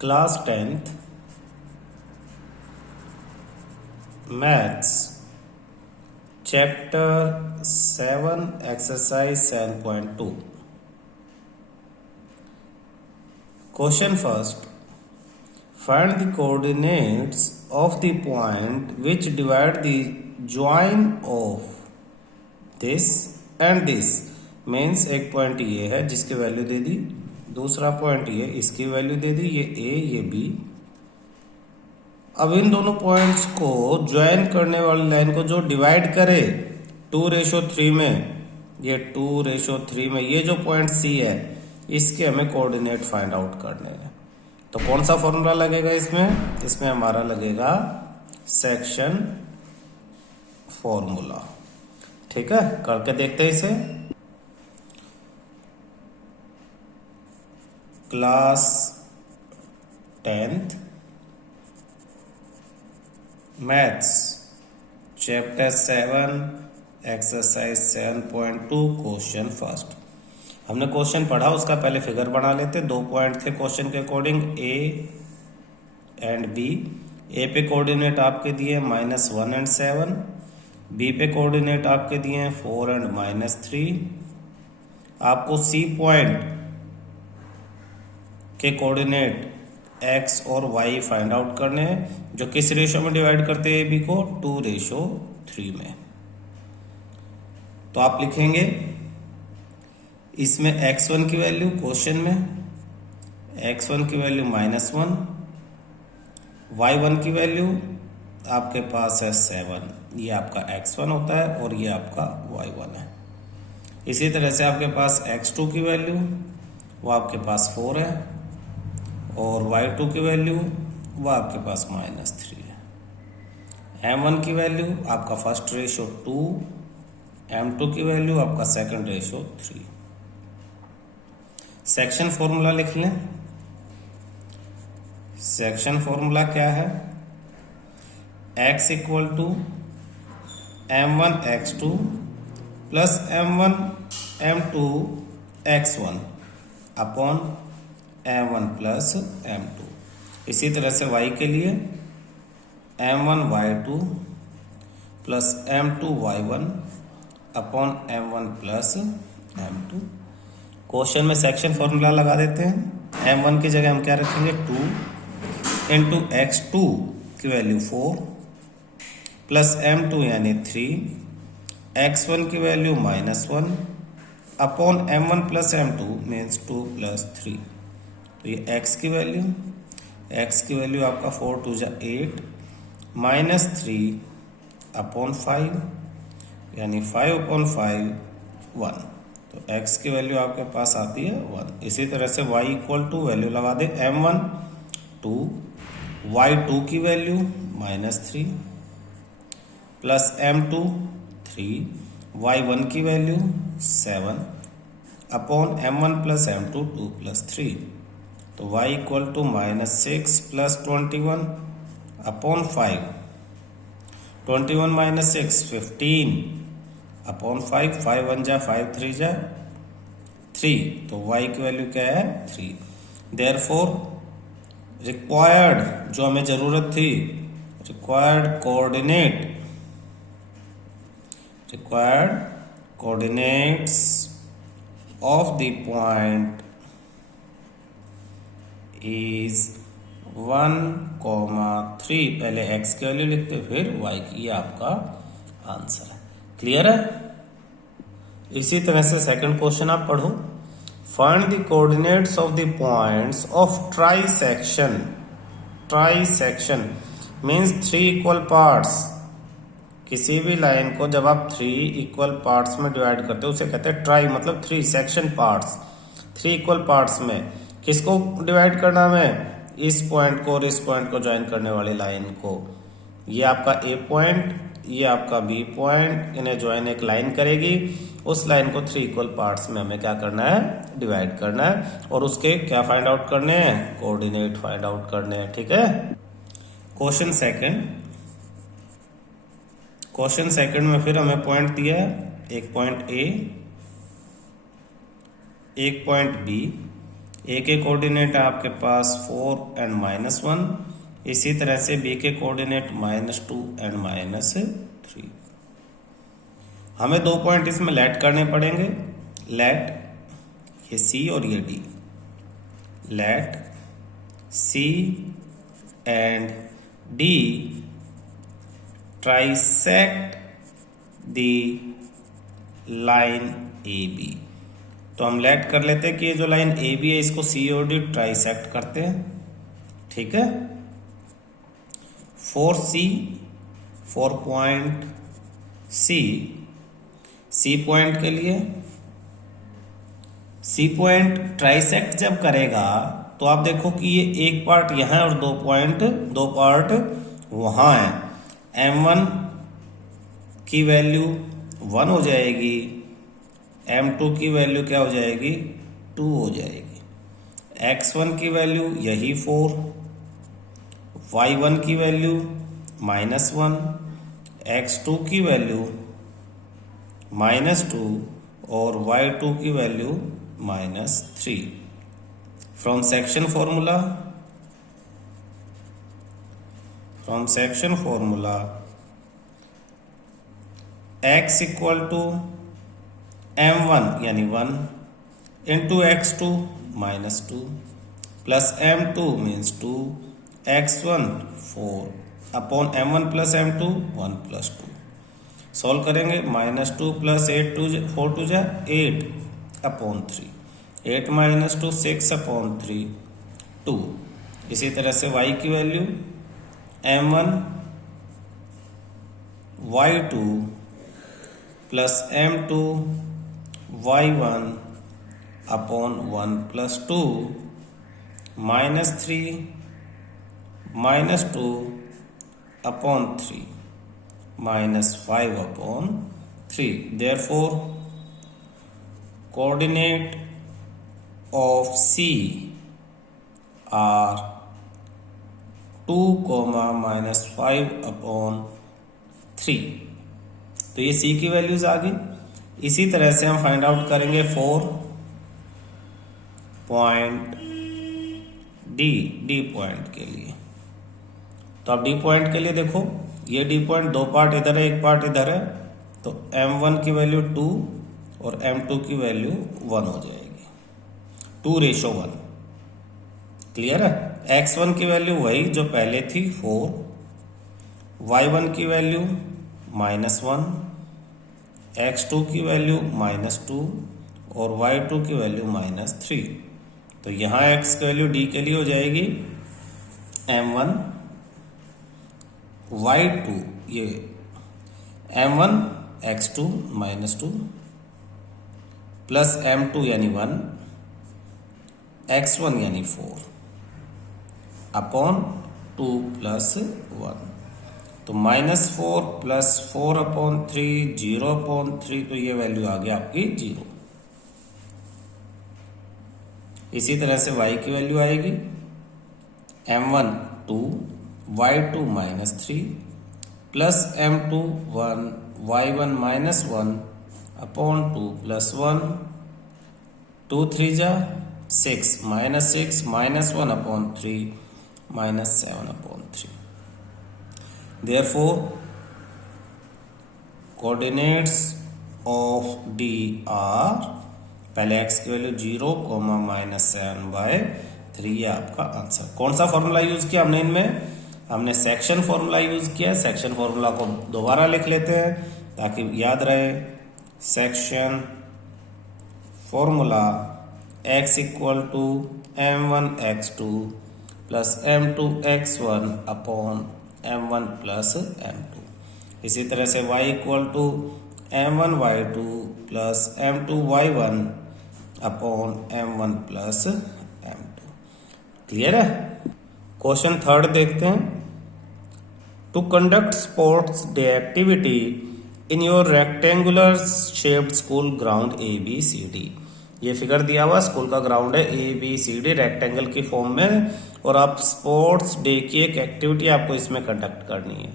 Class 10th maths chapter 7 exercise 7.2 question first find the coordinates of the point which divide the join of this and this means एक point ये है जिसकी value दे दी, दूसरा point ये इसकी value दे दी, ये ए ये बी। अब इन दोनों पॉइंट्स को ज्वाइन करने वाली लाइन को जो डिवाइड करे 2:3 में, ये 2:3 में ये जो पॉइंट सी है इसके हमें कोऑर्डिनेट फाइंड आउट करने हैं। तो कौन सा फॉर्मूला लगेगा इसमें? इसमें हमारा लगेगा सेक्शन फॉर्मूला। ठीक है, करके देखते हैं इसे। Class 10th maths chapter 7 exercise 7.2 question first. हमने क्वेश्चन पढ़ा, उसका पहले फिगर बना लेते। 2 पॉइंट थे क्वेश्चन के अकॉर्डिंग, ए एंड बी। ए पे कोऑर्डिनेट आपके दिए -1 एंड 7, बी पे कोऑर्डिनेट आपके दिए 4 एंड -3। आपको सी पॉइंट के कोऑर्डिनेट x और y फाइंड आउट करने हैं, जो किस रेशो में डिवाइड करते हैं b को? 2:3 में। तो आप लिखेंगे इसमें x1 की वैल्यू क्वेश्चन में, x1 की वैल्यू -1, y1 की वैल्यू आपके पास है 7, ये आपका x1 होता है और ये आपका y1 है। इसी तरह से आपके पास x2 की वैल्यू वो आपके पास 4 है और y2 की वैल्यू वो आपके पास -3 है। m1 की वैल्यू आपका फर्स्ट रेशो 2, m2 की वैल्यू आपका सेकंड रेशो 3। सेक्शन फॉर्मूला लिख लें। सेक्शन फॉर्मूला क्या है? x equal to m1 x2 plus m1 m2 x1 upon m1 plus m2। इसी तरह से y के लिए m1 y2 plus m2 y1 upon m1 plus m2। Question में सेक्शन फॉर्मूला लगा देते हैं। m1 की जगह हम क्या रखेंगे? 2 इंटू x2 की वैल्यू 4 प्लस m2 यानी 3, x1 की value -1 upon m1 plus m2 means 2 plus 3। तो ये x की वैल्यू आपका 4 2 8 -3 अपॉन 5 यानी 5 अपॉन 5 1। तो x की वैल्यू आपके पास आती है 1। इसी तरह से y इक्वल टू वैल्यू लगा दे m1 2, y2 की वैल्यू -3 प्लस m2 3, y1 की value 7 upon m1 plus m2 2 plus 3। तो y equal to -6 plus 21 upon 5, 21 minus 6 15 upon 5, 5 1 जा 5 3 जा 3। तो y की वैल्यू क्या है? 3। देयरफॉर रिक्वायर्ड, जो हमें जरूरत थी, required coordinates of the point is 1,3। पहले x की वैल्यू लिखते फिर y की, ये आपका आंसर है। क्लियर है? इसी तरह से सेकंड क्वेश्चन आप पढ़ो। Find the coordinates of the points of trisection. Trisection means 3 equal parts. किसी भी लाइन को जब आप 3 इक्वल पार्ट्स में डिवाइड करते हो उसे कहते हैं ट्राई, मतलब 3 सेक्शन पार्ट्स। 3 इक्वल पार्ट्स में किसको डिवाइड करना है? इस पॉइंट को और इस पॉइंट को ज्वाइन करने वाली लाइन को। ये आपका ए पॉइंट, ये आपका बी पॉइंट, इन्हें ज्वाइन एक लाइन करेगी। उस लाइन को 3 इक्वल पार्ट्स में हमें क्या करना है? डिवाइड करना है और उसके क्या फाइंड आउट करने हैं? कोऑर्डिनेट फाइंड आउट करने हैं। ठीक है। क्वेश्चन सेकंड में फिर हमें पॉइंट दिया है, एक पॉइंट ए, एक पॉइंट बी, ए के कोऑर्डिनेट है आपके पास 4 एंड -1, इसी तरह से बी के कोऑर्डिनेट -2 एंड -3। हमें 2 पॉइंट इसमें लेट करने पड़ेंगे। लेट ये सी और ये D, let C and D trisect the line A B. तो हम लेट कर लेते हैं कि ये जो लाइन ए बी है इसको सी और डी ट्राइसेक्ट करते हैं, ठीक है। 4C 4 पॉइंट सी पॉइंट के लिए, सी पॉइंट ट्राइसेक्ट जब करेगा तो आप देखो कि ये एक पार्ट यहाँ है और दो पार्ट वहां है। M1 की वैल्यू 1 हो जाएगी, M2 की वैल्यू क्या हो जाएगी 2 हो जाएगी, X1 की वैल्यू यही 4, Y1 की वैल्यू -1, X2 की वैल्यू -2 और Y2 की value -3। From section formula X equal to M1 यानी 1 into X2 -2 plus M2 means 2, X1 4 upon M1 plus M2 1 plus 2। Solve करेंगे, -2 प्लस 4 2 जा 8 अपॉन 3, 8 -2 6 अपॉन 3 2। इसी तरह से y की value M1 Y2 plus M2 Y1 upon 1 plus 2 -3 -2 upon 3 -5 upon 3। Therefore coordinate of C are 2, -5 upon 3। तो ये C की values आ गई। इसी तरह से हम फाइंड आउट करेंगे 4 पॉइंट डी पॉइंट के लिए। तो अब डी पॉइंट के लिए देखो, ये डी पॉइंट 2 पार्ट इधर है, 1 पार्ट इधर है, तो M1 की वैल्यू 2 और M2 की वैल्यू 1 हो जाएगी, 2:1। क्लियर है। X1 की वैल्यू वही जो पहले थी 4, Y1 की वैल्यू -1, X2 की वैल्यू -2 और Y2 की वैल्यू -3। तो यहाँ X की वैल्यू D के लिए हो जाएगी M1 Y2 ये M1 X2 -2 प्लस M2 यानी 1 X1 यानी 4 अपॉन 2 प्लस 1। तो -4 प्लस 4 अपॉन 3 0 अपॉन 3, तो ये वैल्यू आ गई आपकी 0। इसी तरह से y की वैल्यू आएगी M1 2 Y2 -3 plus M2 1 Y1 -1 upon 2 plus 1, 2 3 जा 6 -6 -1 upon 3 -7 upon 3। Therefore coordinates of D are, पहले x की वैल्यू 0, -7/3 ये आपका आंसर। कौन सा फॉर्मूला यूज किया हमने इनमें? हमने सेक्शन फॉर्मूला यूज किया। सेक्शन फॉर्मूला को दोबारा लिख लेते हैं ताकि याद रहे। Section formula x equal to M1 X2 plus M2 X1 upon M1 plus M2। इसी तरह से y equal to M1 Y2 plus M2 Y1 upon M1 plus M2। Clear है। क्वेश्चन 3 देखते हैं। To conduct sports day activity in your rectangular shaped school ground ABCD। ये figure दिया हुआ school का ग्राउंड है ABCD रेक्टेंगल की form में, और आप स्पोर्ट्स डे की एक एक्टिविटी आपको इसमें कंडक्ट करनी है।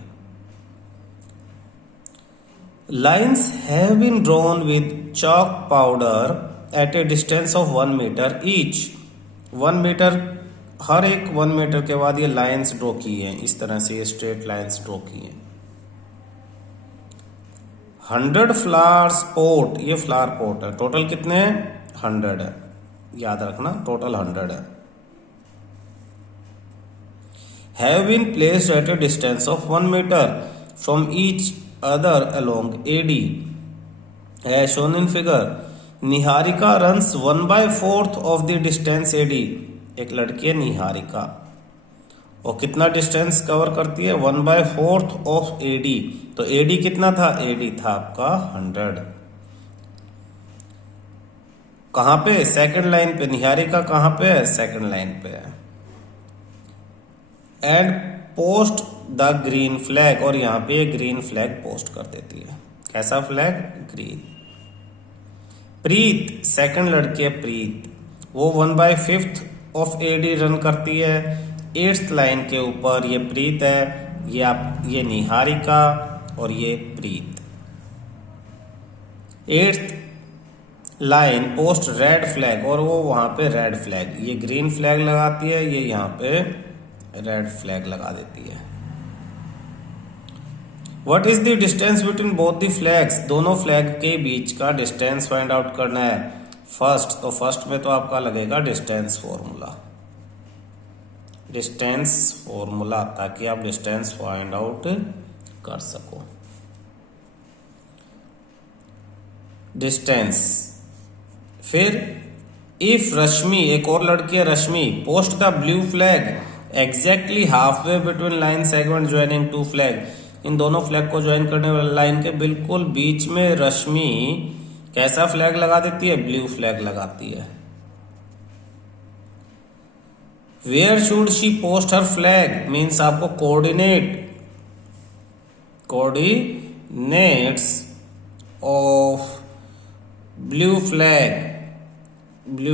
Lines have been drawn with chalk powder at a distance of 1 meter each 1 metre, हर एक 1 मीटर के बाद ये लाइंस ड्रॉ की हैं, इस तरह से ये स्ट्रेट लाइंस ड्रॉ की हैं। 100 फ्लावर्स पॉट, ये फ्लावर पॉट है, टोटल कितने हैं? 100 है, याद रखना टोटल 100 है। Have been placed at a distance of 1 metre from each other along AD as shown in figure. Niharika runs 1/4 of the distance AD. एक लड़की है निहारिका, और कितना डिस्टेंस कवर करती है? 1/4 ऑफ AD। तो AD कितना था? AD था आपका 100। कहां पे? सेकंड लाइन पे। निहारिका कहां पे है? सेकंड लाइन पे है। And post the green flag, और यहां पे ग्रीन फ्लैग पोस्ट कर देती है। कैसा फ्लैग? ग्रीन। प्रीत, सेकंड लड़की है प्रीत, वो 1/5 ऑफ AD रन करती है। 8th लाइन के ऊपर ये प्रीत है, ये निहारिका और ये प्रीत। 8th line post red flag, और वो वहां पे रेड फ्लैग, ये ग्रीन फ्लैग लगाती है, ये यहां पे रेड फ्लैग लगा देती है। What is the distance between both the flags? दोनों फ्लैग के बीच का डिस्टेंस फाइंड आउट करना है। फर्स्ट, तो फर्स्ट में तो आपका लगेगा डिस्टेंस फॉर्मूला, डिस्टेंस फॉर्मूला, ताकि आप डिस्टेंस फाइंड आउट कर सको। डिस्टेंस। फिर इफ रश्मि, एक और लड़की है Rashmi, post the blue flag exactly halfway between line segment joining two flag. इन दोनों फ्लैग को ज्वाइन करने वाले लाइन के बिल्कुल बीच में रश्मि कैसा फ्लैग लगा देती है? ब्लू फ्लैग लगाती है। Where should she post her flag means आपको कोऑर्डिनेट्स ऑफ ब्लू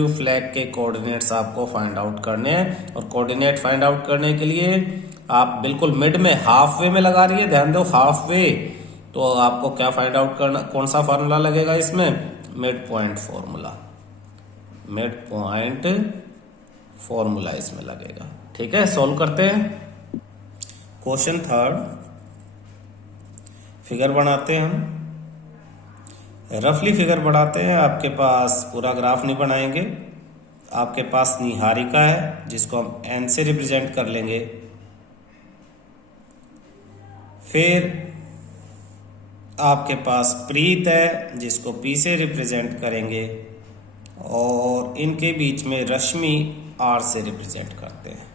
फ्लैग के कोऑर्डिनेट्स आपको फाइंड आउट करने हैं। और कोऑर्डिनेट फाइंड आउट करने के लिए आप बिल्कुल मिड में, हाफ वे में लगा रही है, ध्यान दो हाफ वे, तो आपको क्या फाइंड आउट करना, कौन सा फार्मूला लगेगा इसमें? Mid point formula, mid point formula इसमें लगेगा। ठीक है, सॉल्व करते हैं। क्वेश्चन 3, फिगर बनाते हैं हम, रफली फिगर बनाते हैं। आपके पास पूरा ग्राफ नहीं बनाएंगे। आपके पास निहारिका है जिसको हम N से रिप्रेजेंट कर लेंगे। फिर आपके पास प्रीत है जिसको P से रिप्रेजेंट करेंगे, और इनके बीच में रश्मि R से रिप्रेजेंट करते हैं।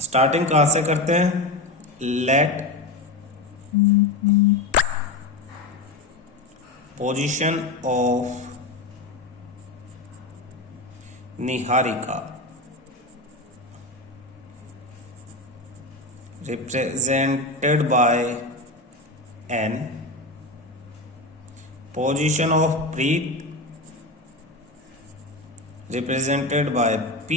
स्टार्टिंग कहां से करते हैं? Let position of Niharika represented by N, position of Preet represented by P,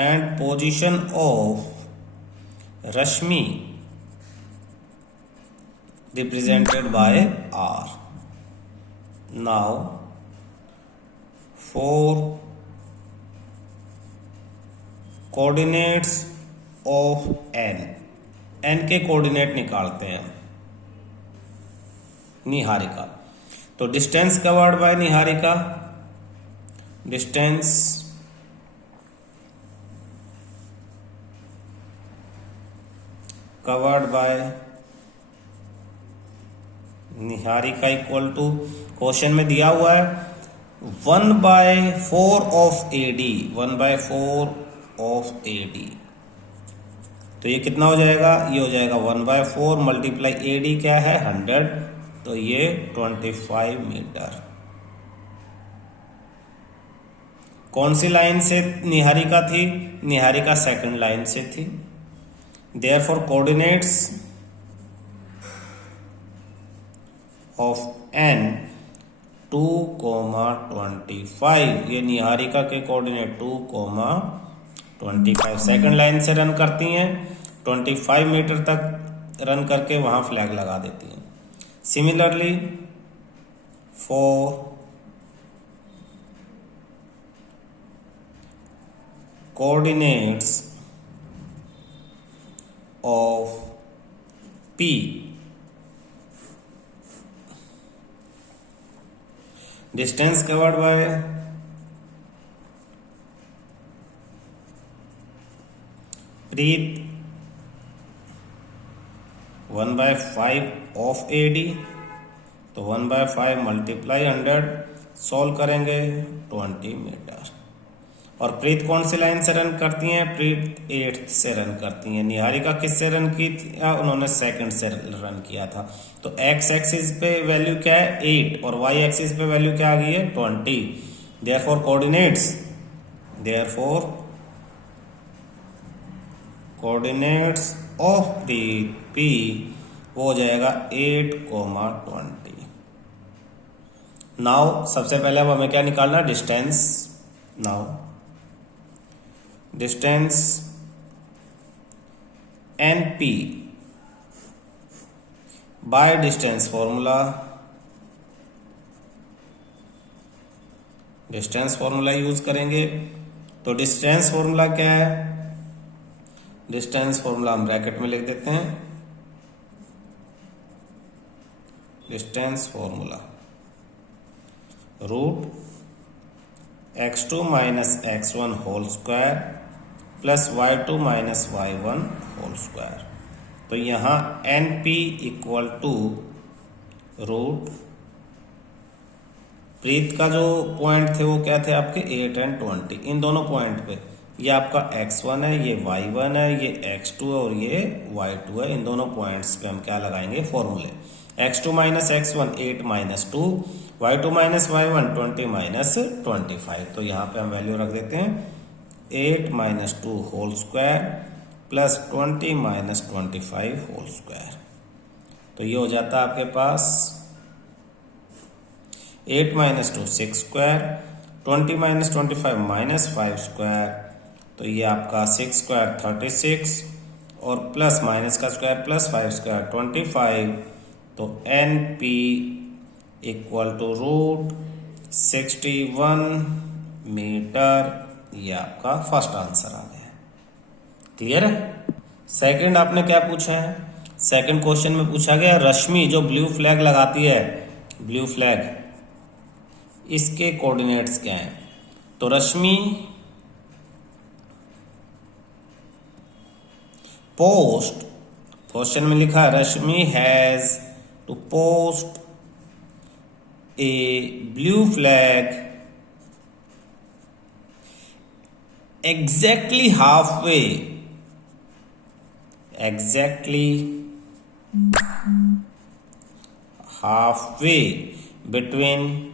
and position of Rashmi represented by R. Now for coordinates of N के कोऑर्डिनेट निकालते हैं निहारिका। तो distance covered by Niharika, distance covered by Niharika equal to, question में दिया हुआ है 1/4 of AD, 1/4 of AD। तो ये कितना हो जाएगा? ये हो जाएगा 1/4 मल्टीप्लाई AD क्या है? 100, तो ये 25 मीटर। कौन सी लाइन से निहारिका थी? निहारिका सेकंड लाइन से थी। देयरफॉर कोऑर्डिनेट्स ऑफ N 2,25, ये निहारिका के कोऑर्डिनेट 2,25 सेकंड लाइन से रन करती हैं, 25 मीटर तक रन करके वहां फ्लैग लगा देती हैं। Similarly for coordinates of P distance covered bye Preet 1/5 of AD, तो 1/5 मल्टीप्लाई 100 सॉल्व करेंगे 20 मीटर। और प्रीत कौन सी लाइन से रन करती हैं? प्रीत 8th से रन करती हैं। निहारिका किससे रन की थी? उन्होंने 2nd से रन किया था। तो एक्स एक्सिस पे वैल्यू क्या है? 8 और वाई एक्सिस पे वैल्यू क्या आ गई है? 20। Therefore coordinates of Preet P वो हो जाएगा 8,20। नाउ सबसे पहले अब हमें क्या निकालना? Distance. Now distance NP bye distance formula, distance formula use करेंगे। तो डिस्टेंस फॉर्मूला क्या है? डिस्टेंस फॉर्मूला हम ब्रैकेट में लिख देते हैं। Distance formula √x2 minus x1 whole square plus y2 minus y1 whole square. तो यहां NP equal to root, Preet का जो पॉइंट थे वो क्या थे आपके? 8 और 20। इन दोनों पॉइंट पे ये आपका x1 है, ये y1 है, ये x2 है और ये y2 है। इन दोनों पॉइंट्स पे हम क्या लगाएंगे? फॉर्मूले। x2 minus x1 8 minus 2, y2 minus y1 20 minus 25। तो यहाँ पे हम वैल्यू रख देते हैं 8 minus 2 whole square plus 20 minus 25 whole square. तो ये हो जाता है आपके पास 8 minus 2 6 square, 20 minus 25 minus 5 square. तो ये आपका 6 स्क्वायर 36 और प्लस माइनस का स्क्वायर प्लस 5 स्क्वायर 25। तो NP इक्वल टू √61 मीटर। ये आपका फर्स्ट आंसर आ गया। क्लियर है? सेकंड आपने क्या पूछा है? सेकंड क्वेश्चन में पूछा गया रश्मि जो ब्लू फ्लैग लगाती है, ब्लू फ्लैग, इसके कोऑर्डिनेट्स क्या हैं? तो रश्मि पोस्ट, क्वेश्चन में लिखा है Rashmi has to post a blue flag exactly halfway between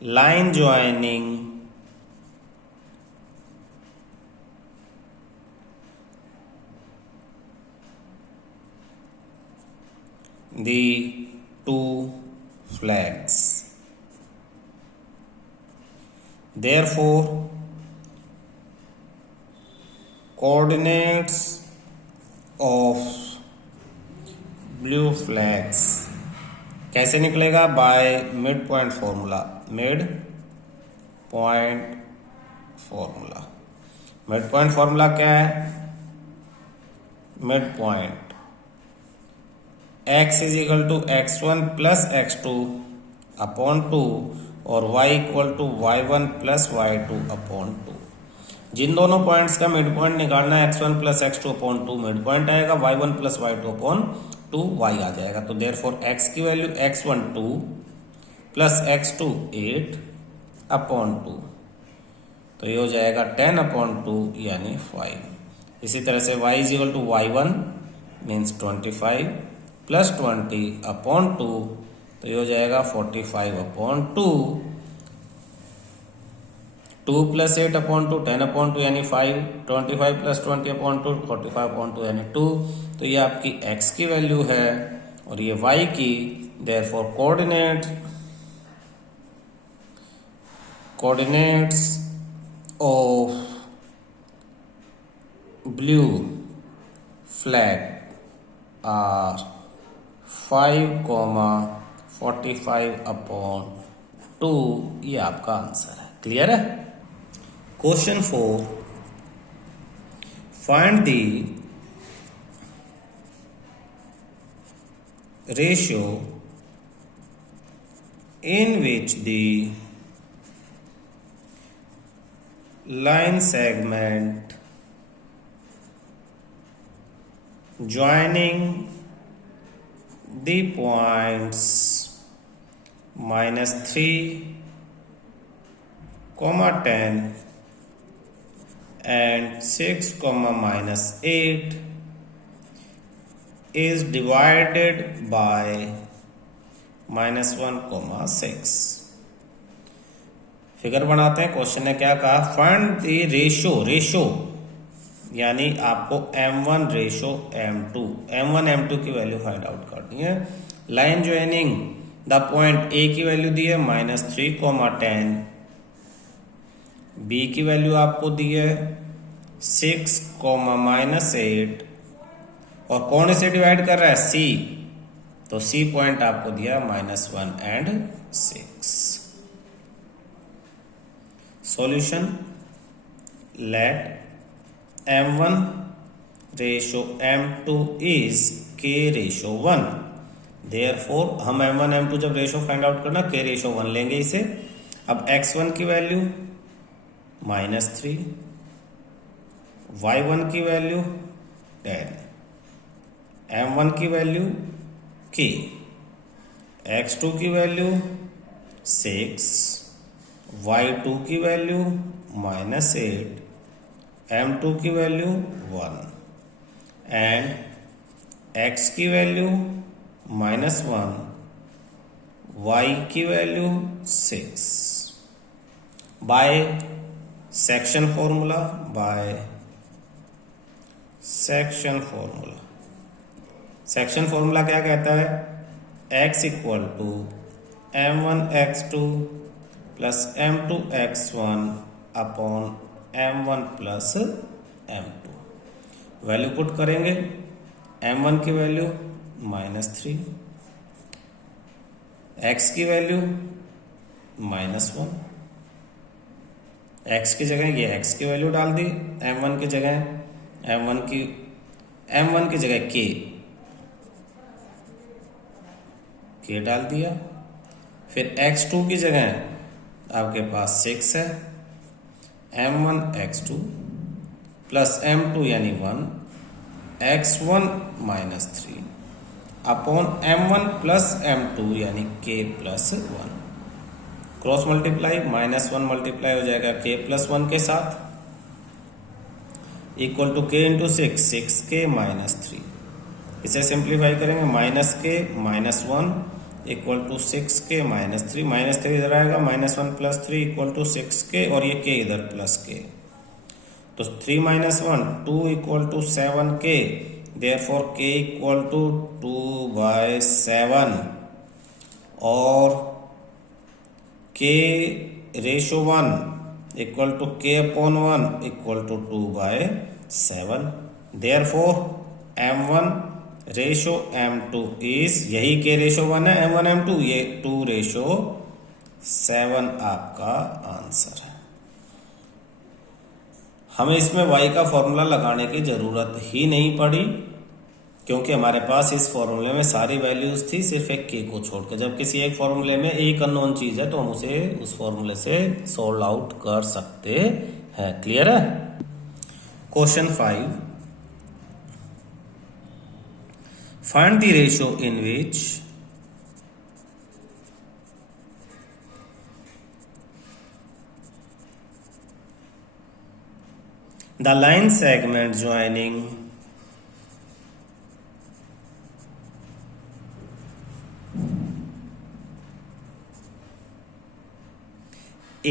line joining the two flags. Therefore, coordinates of blue flags कैसे निकलेगा? By mid point formula. Mid point formula क्या है? Mid point x is equal to x1 plus x2 upon 2 और y equal to y1 plus y2 upon 2। जिन दोनों points का mid point निकालना है x1 plus x2 upon 2 mid point आएगा, y1 plus y2 upon 2 y आ जाएगा। तो therefore x की value x1 2 plus x2 8 upon 2। तो ये हो जाएगा 10 अपॉन 2 यानी 5। इसी तरह से y is equal to y1 means 25 plus 20 upon 2। तो ये हो जाएगा 45 अपॉन 2। 2 प्लस 8 अपॉन 2 10 अपॉन 2 यानी 5। 25 प्लस 20 अपॉन 2 45 अपॉन 2 यानी 2। तो ये आपकी x की वैल्यू है और ये y की। Therefore coordinates of blue flag are 5,45 upon 2। ये आपका आंसर है। क्लियर है? Question 4. Find the ratio in which the line segment joining the points -3, 10 and 6, -8 is divided by -1, 6. Figure बनाते हैं। क्वेश्चन ने क्या कहा, फाइंड द रेशो यानी आपको m1 रेशो m1 m2 की वैल्यू फाइंड आउट करनी है। Line joining the point A की वैल्यू दी है -3, 10, बी की वैल्यू आपको दी है 6, -8 और कौन से डिवाइड कर रहा है, सी, तो सी पॉइंट आपको दिया -1 and 6। Solution, let m1 ratio m2 is k ratio 1। Therefore हम m1 m2 जब रेशो फाइंड आउट करना k रेशो 1 लेंगे इसे। अब x1 की वैल्यू -3, y1 की वैल्यू 10, m1 की वैल्यू k, x2 की वैल्यू 6, y2 की वैल्यू -8, m2 की वैल्यू 1 एंड x की वैल्यू -1, y की value 6। By section formula, section formula क्या कहता है, x equal to m1 x2 plus m2 x1 upon m1 plus m2। Value put करेंगे, m1 की वैल्यू -3, x की वैल्यू -1, x की जगह ये x की वैल्यू डाल दी, m1 की जगह k डाल दिया। फिर x2 की जगह आपके पास 6 है, m1 x2 प्लस m2 यानी 1, x1 -3 upon m1 plus m2 यानी k plus 1। Cross multiply, -1 multiply हो जाएगा k प्लस 1 के साथ, equal to k into 6, 6k -3। इसे सिंप्लीफाई करेंगे, -k -1 इक्वल टू 6k -3, -3 इधर आएगा, -1 प्लस 3 इक्वल टू 6k और ये k इधर प्लस k, तो 3 -1 2 equal to 7k, therefore k equal to 2/7 और k ratio 1 equal to k upon 1 equal to 2/7। Therefore m1 ratio m2 is, यही k ratio 1 है, m1 m2, ये 2 ratio 7 आपका answer है। हमें इसमें y का फॉर्मूला लगाने की जरूरत ही नहीं पड़ी, क्योंकि हमारे पास इस फॉर्मूले में सारी वैल्यूज थी सिर्फ एक k को छोड़कर। जब किसी एक फॉर्मूले में एक अननोन चीज है तो हम उसे उस फॉर्मूले से सोल्व आउट कर सकते हैं। क्लियर है। Question 5, find the ratio in which the line segment joining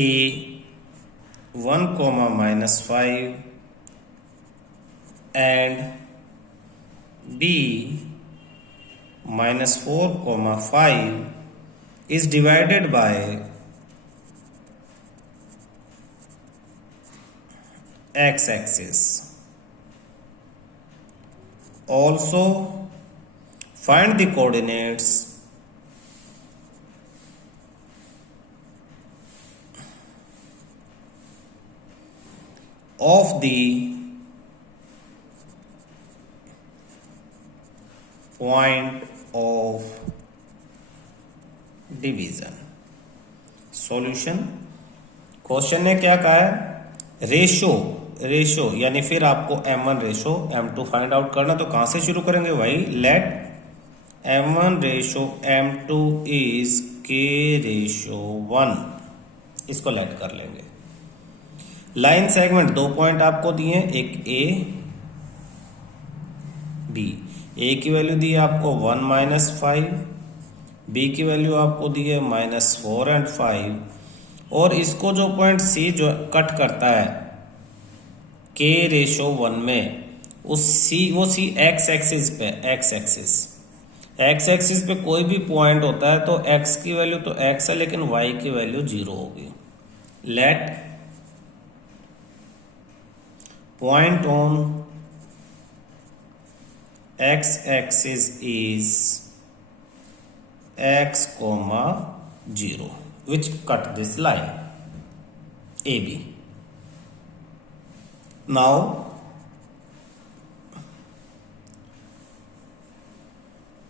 A1, -5 and B -4, 5 is divided by x-axis. Also find the coordinates of the point of division. Solution, question ने क्या कहा है, ratio यानी फिर आपको m1 ratio m2 find out करना, तो कहां से शुरू करेंगे भाई, let m1 ratio m2 is k ratio 1, इसको लेट कर लेंगे। लाइन सेगमेंट 2 पॉइंट आपको दिए, एक a b, a की वैल्यू दी है आपको 1 -5, b की वैल्यू आपको दी है -4 और 5, और इसको जो पॉइंट c जो कट करता है k रेशो 1 में, उस वो c x एक्सिस पे, x एक्सिस पे कोई भी पॉइंट होता है तो x की वैल्यू तो x है, लेकिन y की वैल्यू 0 होगी। Let point on x axis is x, 0 which cut this line AB. Now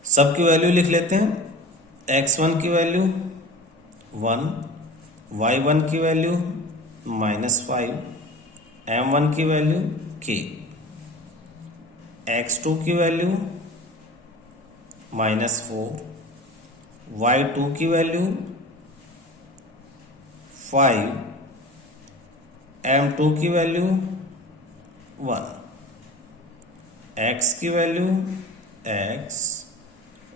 सबकी वैल्यू लिख लेते हैं, x1 की वैल्यू 1, y1 की वैल्यू -5, m1 की वैल्यू k, x2 की वैल्यू -4, y2 की वैल्यू 5, m2 की वैल्यू 1, x की वैल्यू x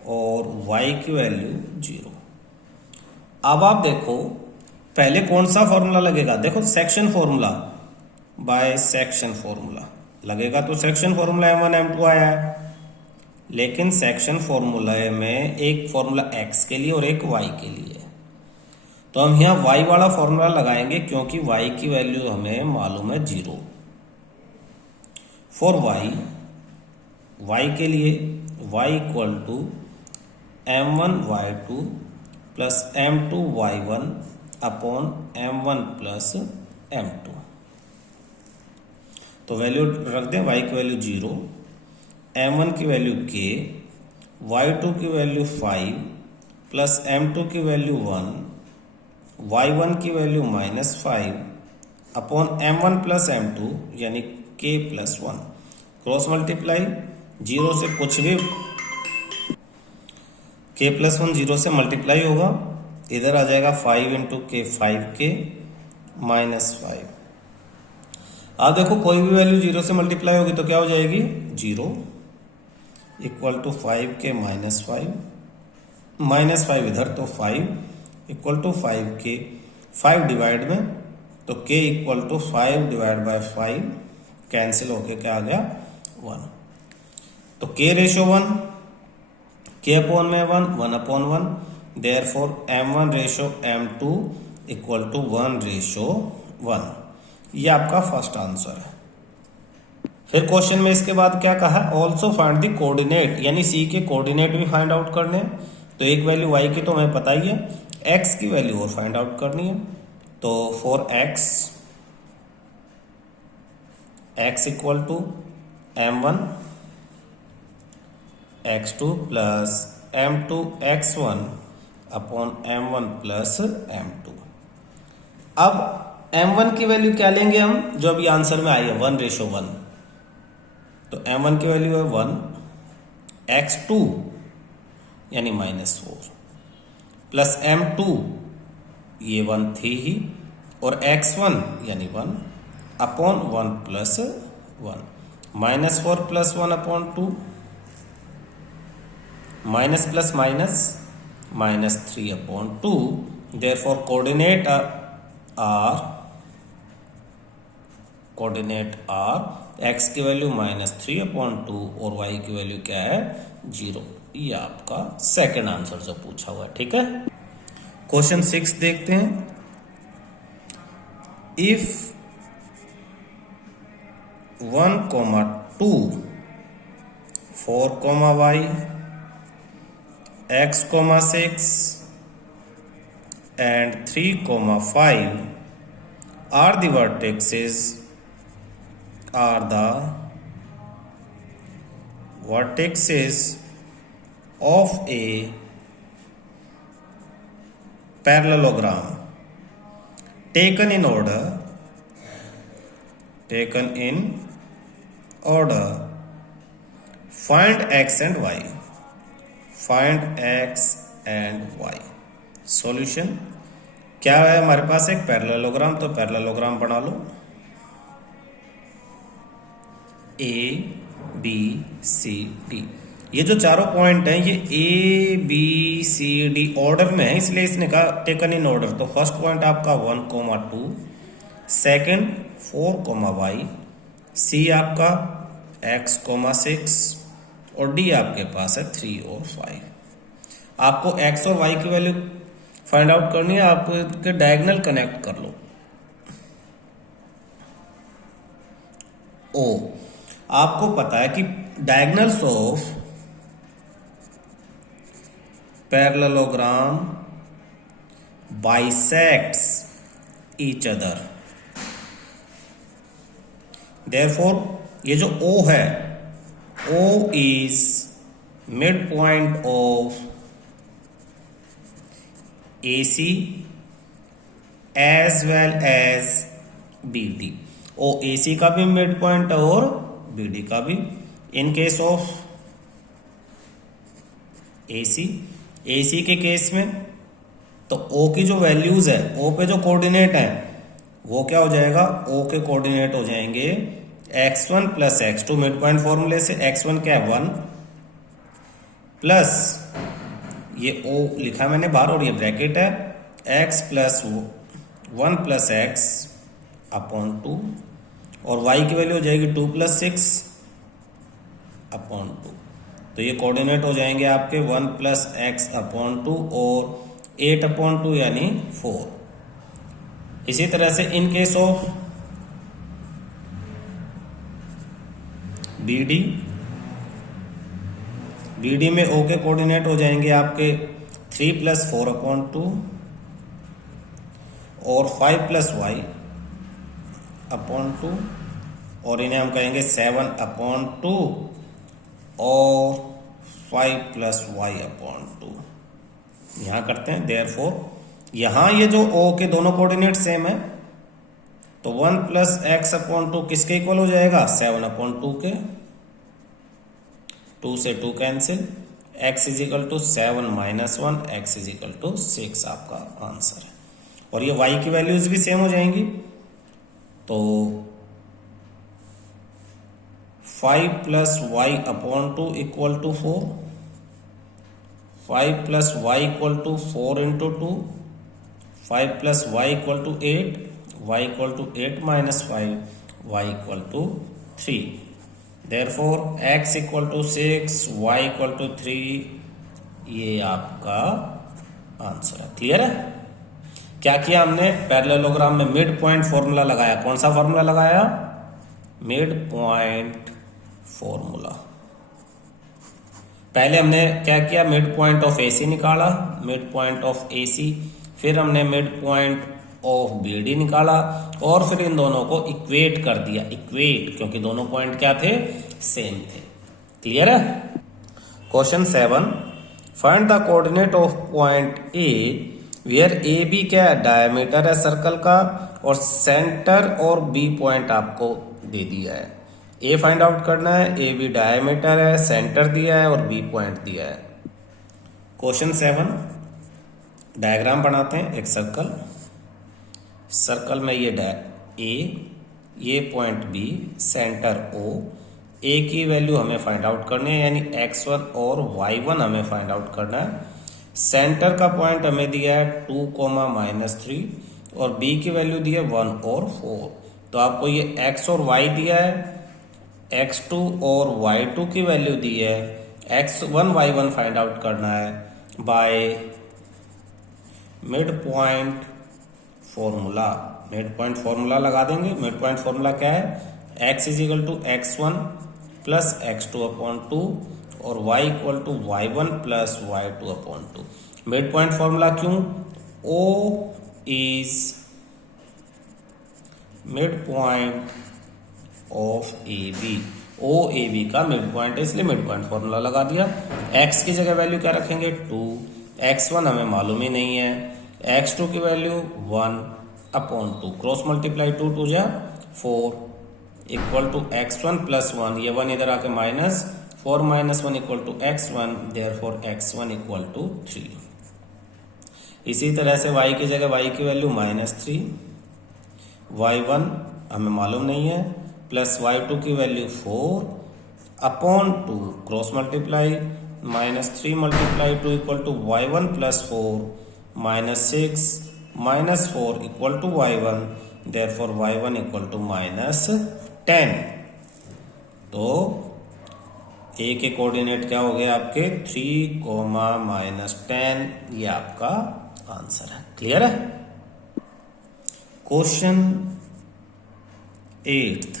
और y की वैल्यू 0। अब आप देखो पहले कौन सा फॉर्मूला लगेगा, देखो section formula, by section formula लगेगा, तो सेक्शन फॉर्मूला m1 m2 आया है, लेकिन सेक्शन फॉर्मूला में एक फॉर्मूला x के लिए और एक y के लिए, तो हम यहाँ y वाला फॉर्मूला लगाएंगे क्योंकि y की वैल्यू हमें मालूम है 0। फॉर y के लिए y equal to m1 y2 plus m2 y1 upon m1 plus m2, तो वैल्यू रख दें, y की वैल्यू 0, m1 की वैल्यू k, y2 की वैल्यू 5 प्लस m2 की वैल्यू 1, y1 की value -5 upon m1 plus m2 यानी k प्लस 1, क्रॉस मल्टीप्लाई, 0 से कुछ भी, k प्लस 1 0 से मल्टीप्लाई होगा, इधर आ जाएगा 5 इंटू k 5k -5। अब देखो कोई भी वैल्यू 0 से मल्टीप्लाई होगी तो क्या हो जाएगी, 0 इक्वल टू 5k -5 इधर, तो 5 इक्वल टू 5k, 5 डिवाइड में, तो k equal to 5 divide by 5 cancel होके क्या आ गया 1, तो k रेशो 1, k अपॉन में 1 upon 1, therefore m1 ratio m2 equal to 1 ratio 1, ये आपका फर्स्ट आंसर है। फिर क्वेश्चन में इसके बाद क्या कहा, ऑल्सो फाइंड द कोऑर्डिनेट, यानी सी के कोऑर्डिनेट भी फाइंड आउट करने हैं, तो एक वैल्यू y की तो हमें पता ही है, x की वैल्यू और फाइंड आउट करनी है, तो for x equal to m1 x2 plus m2 x1 upon m1 plus m2। अब m1 की वैल्यू क्या लेंगे हम, जो अभी आंसर में आई है 1 रेशो 1, तो m1 की वैल्यू है 1, x2 यानी -4 प्लस m2 ये 1 थी ही, और x1 यानी 1 upon 1 plus 1, -4 plus 1 upon 2, minus plus minus -3 upon 2, therefore coordinate are x की वैल्यू -3 अपॉन 2 और y की वैल्यू क्या है 0। ये आपका सेकंड आंसर जो पूछा हुआ है, ठीक है। क्वेश्चन 6 देखते हैं, if 1, 2 4, y x, 6 and 3, 5 are the vertices are the vertices of a parallelogram taken in order find x and y. Solution क्या है हमारे पास? एक पैरेललोग्राम, तो पैरेललोग्राम बना लो। ए बी सी डी, ये जो चारों पॉइंट हैं ये A B C D order में है, इसलिए इसने कहा टेकन इन ऑर्डर। तो फर्स्ट पॉइंट आपका 1,2, सेकेंड 4,y, सी आपका x,6 और डी आपके पास है 3 और 5। आपको x और y की वैल्यू फाइंड आउट करनी है, आप के डायगोनल कनेक्ट कर लो। ओ, आपको पता है कि diagonals of parallelogram bisects each other, therefore ये जो O है, O is mid point of AC as well as BD। O AC का भी मिड पॉइंट है और BD का भी। इन केस ऑफ AC के केस में तो O की जो वैल्यूज है, O पे जो कोऑर्डिनेट है वो क्या हो जाएगा? O के कोऑर्डिनेट हो जाएंगे x1 plus x2, mid point फॉर्मूले से। x1 क्या है? 1 प्लस ये O लिखा मैंने बाहर और ये ब्रैकेट है, x plus 1 plus x upon 2, और y की वैल्यू हो जाएगी 2 प्लस 6 अपॉन 2। तो ये कोऑर्डिनेट हो जाएंगे आपके 1 प्लस x अपॉन 2 और 8 अपॉन 2 यानी 4। इसी तरह से इन केस ऑफ BD में O के कोऑर्डिनेट हो जाएंगे आपके 3 प्लस 4 अपॉन 2 और 5 प्लस y अपॉन 2, और इन्हें हम कहेंगे 7 अपॉन 2 और 5 प्लस y अपॉन 2। यहां करते हैं, देयरफॉर यहां ये जो O के दोनों कोऑर्डिनेट सेम है, तो 1 प्लस x अपॉन 2 किसके इक्वल हो जाएगा? 7 अपॉन 2 के। 2 से 2 cancel, x is equal to 7 minus 1, x is equal to 6 आपका आंसर है। और ये y की वैल्यूज भी सेम हो जाएंगी, तो 5 plus y upon 2 equal to 4, 5 plus y equal to 4 into 2, 5 plus y equal to 8, y equal to 8 minus 5, y equal to 3। Therefore x equal to 6, y equal to 3, ये आपका answer है। Clear है? क्या किया हमने? पैरेललोग्राम में mid point formula लगाया। कौन सा फॉर्मूला लगाया? Mid point formula. पहले हमने क्या किया? मिड पॉइंट ऑफ AC निकाला, मिड पॉइंट ऑफ AC, फिर हमने मिड पॉइंट ऑफ BD निकाला, और फिर इन दोनों को इक्वेट कर दिया। इक्वेट, क्योंकि दोनों पॉइंट क्या थे? सेम थे। क्लियर है? Question 7, find the coordinate of point A where AB क्या है? डायमीटर है सर्कल का, और सेंटर और B पॉइंट आपको दे दिया है। A फाइंड आउट करना है, AB डायमीटर है, सेंटर दिया है और B पॉइंट दिया है। क्वेश्चन 7, डायग्राम बनाते हैं। एक सर्कल में ये A, ये point B, centre O, A की वैल्यू हमें फाइंड आउट करनी है, यानी x1 और y1 हमें फाइंड आउट करना है। सेंटर का पॉइंट हमें दिया है 2, -3, और B की वैल्यू दी है 1 और 4। तो आपको ये x और y दिया है, x2 और y2 की वैल्यू दी है, x1 y1 फाइंड आउट करना है by mid point formula. Mid point formula लगा देंगे। मिड पॉइंट फॉर्मूला क्या है? x is equal to x1 plus x2 upon 2 और y equal to y1 plus y2 upon 2। Mid point formula क्यों? O is mid point of A B. O A B का mid point है, इसलिए mid point formula लगा दिया। X की जगह value क्या रखेंगे 2, x1 हमें मालूम ही नहीं है, x2 की वैल्यू 1/2, क्रॉस मल्टीप्लाई 2 2 जा 4 इक्वल टू x1 प्लस 1, ये 1 इधर आके minus 4 minus 1 equal to x1, therefore x1 equal to 3। इसी तरह से y की जगह y की वैल्यू -3, y1 हमें मालूम नहीं है, प्लस y2 की value 4/2, cross multiply -3 multiply 2 equal to y1 plus 4 -6 -4 equal to y1, therefore y1 equal to -10। तो ए के कोऑर्डिनेट क्या हो गए आपके 3, -10, ये आपका आंसर है। क्लियर है। Question 8,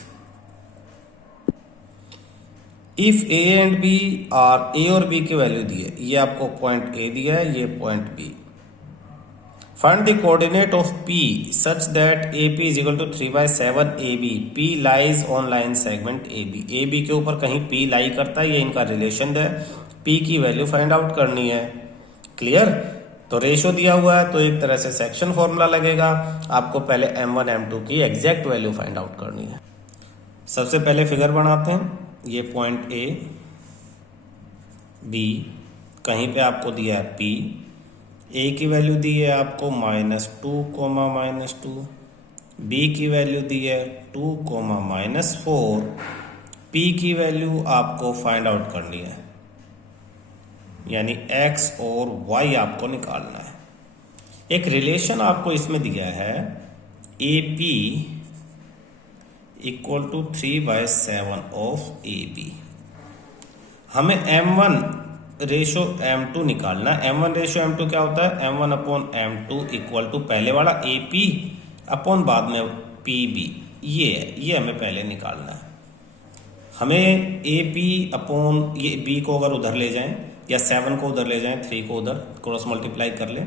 if A and B are, A और बी की वैल्यू दी है, ये आपको पॉइंट ए दिया है, ये point B. Find the coordinate of P such that A P is equal to 3/7 A B, P lies on line segment A B. A B के ऊपर कहीं पी लाई करता है, ये इनका रिलेशन है, पी की वैल्यू फाइंड आउट करनी है। क्लियर। तो रेशो दिया हुआ है तो एक तरह से सेक्शन फॉर्मूला लगेगा, आपको पहले m1 m2 की एग्जैक्ट वैल्यू फाइंड आउट करनी है। सबसे पहले फिगर बनाते हैं, ये पॉइंट ए बी, कहीं पे आपको दिया है P, ए की वैल्यू दी है आपको -2, -2, बी की वैल्यू दी है 2, -4, P की वैल्यू आपको फाइंड आउट करनी है, यानी x और y आपको निकालना है। एक रिलेशन आपको इसमें दिया है AP equal to 3/7 of A B. हमें m1 रेशो m2 निकालना है। m1 रेशो m2 क्या होता है, m1/m2 इक्वल टू पहले वाला AP अपॉन बाद में PB, ये हमें पहले निकालना है। हमें AP अपॉन ये B को अगर उधर ले जाएं या 7 को उधर ले जाएं, 3 को उधर क्रॉस मल्टीप्लाई कर लें,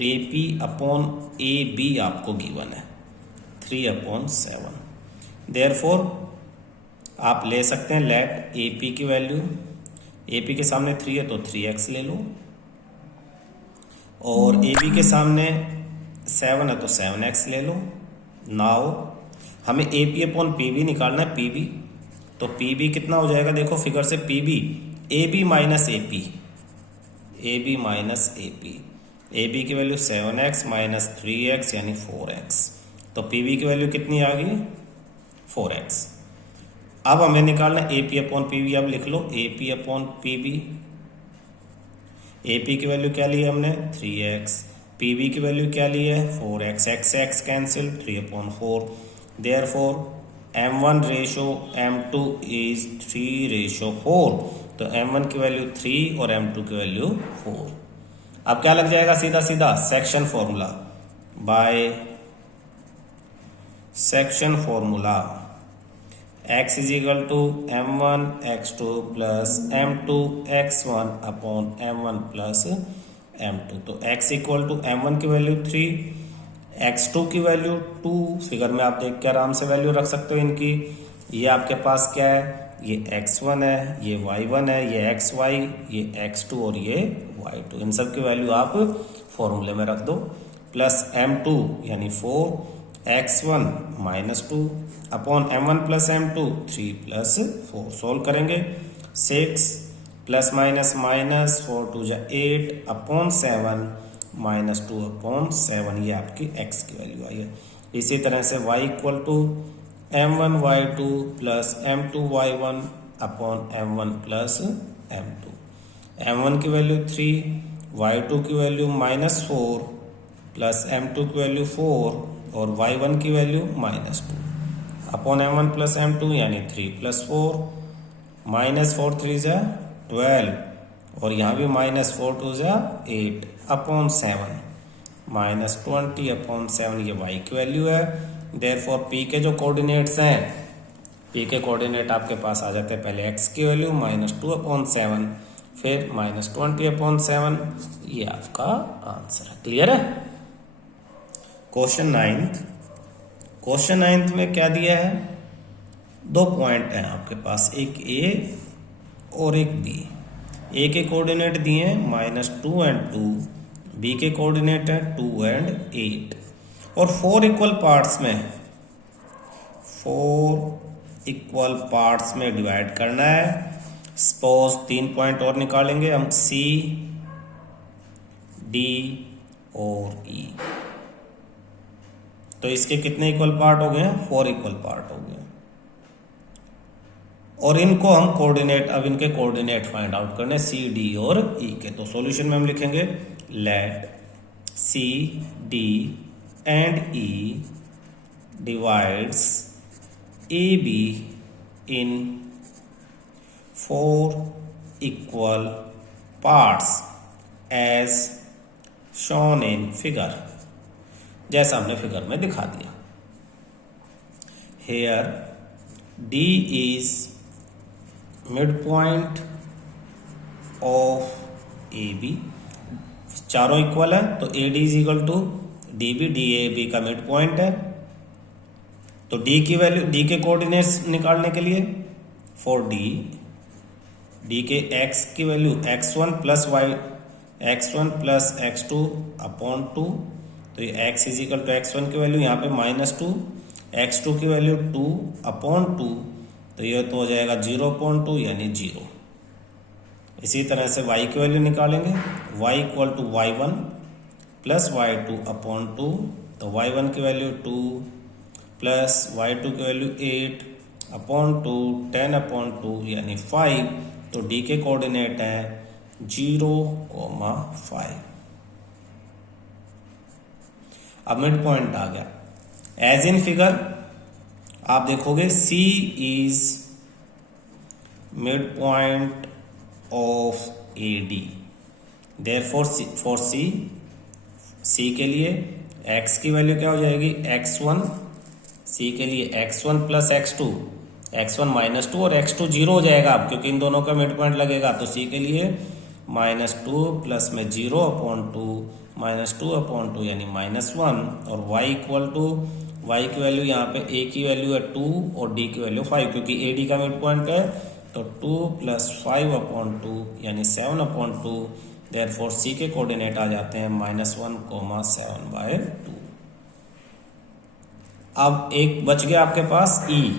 AP अपॉन AB आपको गिवन है 3/7। देयरफॉर आप ले सकते हैं लेट AP की वैल्यू, AP के सामने 3 है तो 3x ले लो, और AB के सामने 7 है तो 7x ले लो। नाउ हमें AP अपॉन PB निकालना है, PB, तो PB कितना हो जाएगा, देखो फिगर से PB AB minus AP, AB minus AP, AB की वैल्यू 7x माइनस 3x यानी 4x, तो PB की वैल्यू कितनी आ गई 4x। अब हमें निकालना AP अपॉन PB, अब लिख लो AP अपॉन PB। AP की वैल्यू क्या ली है हमने 3x, PB की वैल्यू क्या ली है 4x, x cancel 3/4, therefore m1 ratio m2 is 3/4, तो m1 की वैल्यू 3 और m2 की वैल्यू 4। अब क्या लग जाएगा, सीधा सीधा section formula, by section formula x is equal to m1 x2 plus m2 x1 upon m1 plus m2, तो x इक्वल टू m1 की वैल्यू 3, x2 की वैल्यू 2, फिगर में आप देख के आराम से वैल्यू रख सकते हो इनकी। ये आपके पास क्या है, ये x1 है, ये y1 है, ये xy, ये x2 और ये y2, इन सब की वैल्यू आप फॉर्मूले में रख दो, प्लस m2 यानी 4, x1 -2 upon m1 plus m2 3 plus 4, solve करेंगे 6 प्लस माइनस माइनस 4 2 जा 8 अपॉन 7 -2 अपॉन 7, ये आपकी x की वैल्यू आई है। इसी तरह से y equal to m1 y2 plus m2 y1 upon m1 plus m2, m1 की वैल्यू 3, y2 की वैल्यू -4 प्लस m2 की वैल्यू 4 और y1 की value -2 upon m1 plus m2 यानी 3 प्लस 4, -4 3 जा 12 और यहाँ भी -4 2 जा 8 अपॉन 7, -20 अपॉन 7, ये y की वैल्यू है। देयरफॉर p के जो कोऑर्डिनेट्स हैं, p के कोऑर्डिनेट आपके पास आ जाते हैं, पहले x की वैल्यू -2 अपॉन 7, फिर -20 अपॉन 7, ये आपका आंसर है। क्लियर है। क्वेश्चन 9 में क्या दिया है, दो पॉइंट हैं आपके पास, एक ए और एक बी। ए के कोऑर्डिनेट दिए हैं -2 एंड 2, बी के कोऑर्डिनेट है 2 एंड 8, और 4 इक्वल पार्ट्स में डिवाइड करना है। सपोज 3 पॉइंट और निकालेंगे हम, सी, डी और ई। तो इसके कितने इक्वल पार्ट हो गए हैं? 4 इक्वल पार्ट हो गए। और इनको हम कोऑर्डिनेट, अब इनके कोऑर्डिनेट फाइंड आउट करने, सी, डी और ई के। तो सॉल्यूशन में हम लिखेंगे let C, D and E divides A B in 4 equal parts as shown in figure, जैसा हमने फिगर में दिखा दिया। Here D is mid point of A B, चारों इक्वल है तो A D is equal to D B, D A B का mid point है। तो डी की वैल्यू, डी के कोऑर्डिनेट्स निकालने के लिए फॉर डी के एक्स की value x1 plus y, x1 plus x2 upon 2, तो ये x is equal to x1 की वैल्यू यहाँ पे -2, x2 की वैल्यू 2 अपॉन 2, तो ये तो हो जाएगा 0.2 यानी 0। इसी तरह से y की वैल्यू निकालेंगे, y equal to y1 plus y2 upon 2, तो y1 की वैल्यू 2 प्लस y2 की वैल्यू 8 अपॉन 2, 10 अपॉन 2 यानी 5। तो d के कोऑर्डिनेट है 0,5। अब मिड पॉइंट आ गया। एज इन फिगर आप देखोगे C is mid point of AD, therefore for C के लिए x की वैल्यू क्या हो जाएगी? x1, C के लिए x1 प्लस x2, x1 -2 और x2 0 हो जाएगा अब, क्योंकि इन दोनों का मिड पॉइंट लगेगा। तो C के लिए -2 प्लस में 0 अपॉन 2, -2 अपॉन 2 यानी -1, और y इक्वल टू, y की वैल्यू यहाँ पे a की वैल्यू है 2 और d की वैल्यू 5, क्योंकि AD का मिड पॉइंट है। तो 2 प्लस 5 अपॉन 2 यानी 7 अपॉन 2, देयरफॉर C के कोऑर्डिनेट आ जाते हैं -1,7/2। अब एक बच गया आपके पास E।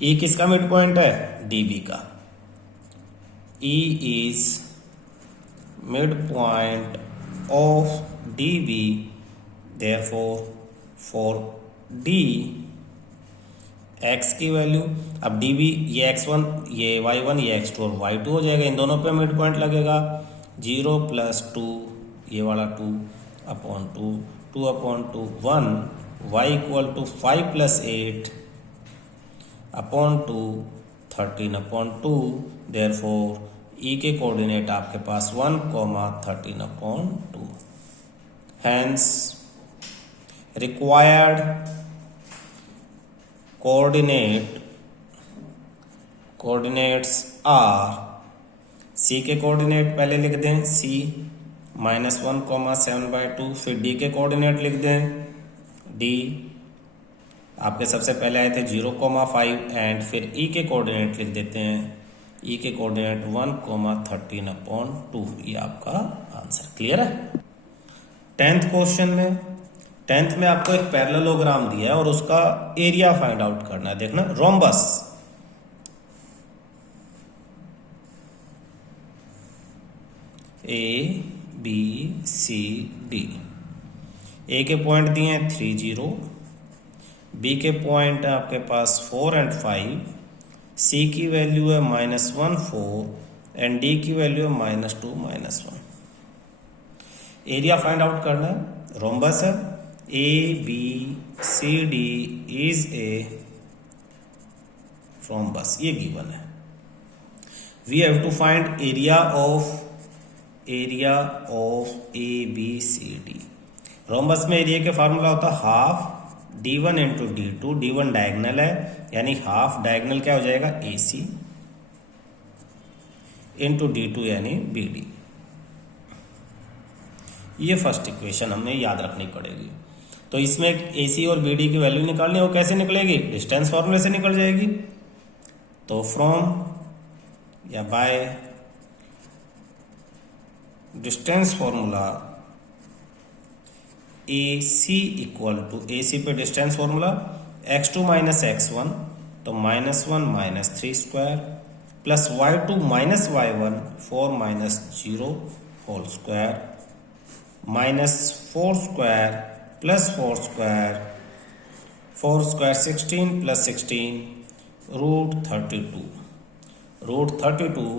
E किसका मिड पॉइंट है? DB का। E is mid point of DB, therefore for D x की वैल्यू, अब dB ये x1, ये y1, ये x2 और y2 हो जाएगा। इन दोनों पे मिड पॉइंट लगेगा 0 प्लस 2, ये वाला 2 upon 2, 2 upon 2 1, y equal to 5 plus 8 upon 2, 13 upon 2, therefore E के कोऑर्डिनेट आपके पास 1,13 upon 2। Hence required coordinates are, C के कोऑर्डिनेट पहले लिख दें C -1,7/2, फिर D के कोऑर्डिनेट लिख दें D, आपके सबसे पहले आए थे 0,5, एंड फिर E के कोऑर्डिनेट लिख देते हैं, E के कोऑर्डिनेट 1,13 अपॉन 2। ये आपका आंसर। क्लियर है? 10th क्वेश्चन में, 10th में आपको एक पैरेललोग्राम दिया है और उसका एरिया फाइंड आउट करना है। देखना, रोम्बस ABCD, ए के पॉइंट दिए हैं 3, 0, बी के पॉइंट है आपके पास 4 एंड 5, सी की वैल्यू है -1, 4 एंड डी की वैल्यू है -2, -1। एरिया फाइंड आउट करना है। रोम्बस है ABCD इज ए रोम्बस, ये गिवन है। We have to find area of ABCD। Rhombus में एरिया के फार्मूला होता है half D1 into D2, D1 diagonal है यानी हाफ डायगनल क्या हो जाएगा AC इंटू D2 यानी BD। ये फर्स्ट इक्वेशन हमें याद रखनी पड़ेगी। तो इसमें ए सी और बी डी की वैल्यू निकालनी है, वो कैसे निकलेगी? डिस्टेंस फॉर्मूले से निकल जाएगी। तो फ्रॉम या by distance formula A C equal to, A C पे distance formula x2 minus x1, तो -1 minus 3 square plus y2 minus y1 4 minus 0 whole square minus 4 square plus 4 square 16 plus 16 √32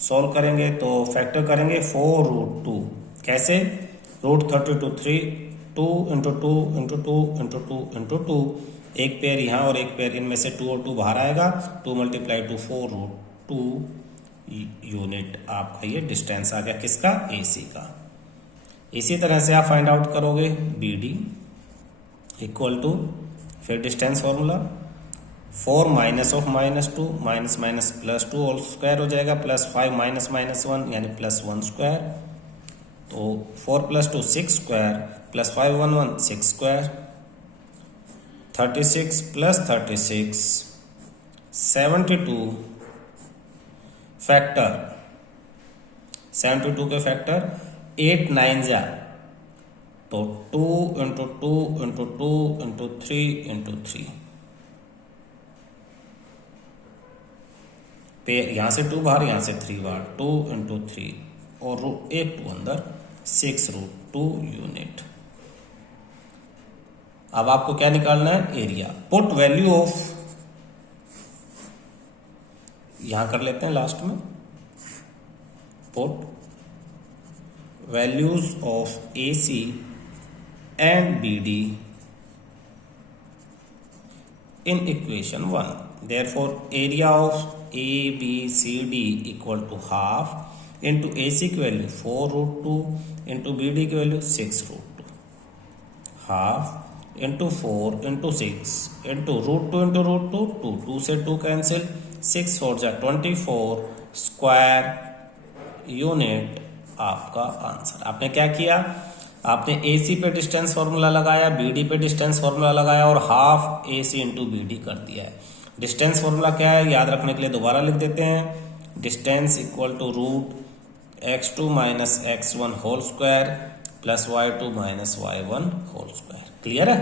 solve करेंगे तो फैक्टर करेंगे 4√2। कैसे? √32 2 into 2 into 2 into 2 into 2, एक pair यहाँ और एक पेयर इनमें से 2 और 2 बाहर आएगा, 2 मल्टीप्लाई टू 4√2 यूनिट आपका ये डिस्टेंस आ गया किसका? AC का। इसी तरह से आप फाइंड आउट करोगे BD इक्वल टू, फिर distance formula 4 minus of -2 minus minus plus 2 whole square हो जाएगा प्लस 5 माइनस -1 यानी प्लस 1 स्क्वायर, तो 4 plus 2 6 square plus 5 1 1 6 square 36 plus 36 72 factor 72 के फैक्टर 8 9 जा, तो 2 इंटू 2 इंटू 2 इंटू 3 इंटू 3, यहां से 2 बाहर यहां से 3 बाहर, 2 इंटू 3 और एक 2 अंदर 6√2 यूनिट। अब आपको क्या निकालना है? एरिया। पुट वैल्यू ऑफ, यहां कर लेते हैं लास्ट में, put values of AC and BD in equation 1। Therefore, area of ABCD equal to half into AC की वैल्यू 4√2 into BD की value 6√2, half into 4 into 6 into √2 into √2 2, 2 से 2 cancel, 6 4 जा 24 square unit आपका आंसर। आपने क्या किया? आपने AC पे डिस्टेंस फॉर्मूला लगाया, BD पे डिस्टेंस फॉर्मूला लगाया और हाफ AC इंटू BD कर दिया है। डिस्टेंस फॉर्मूला क्या है याद रखने के लिए दोबारा लिख देते हैं, distance equal to √x2 minus x1 whole square plus y2 minus y1 whole square. Clear है?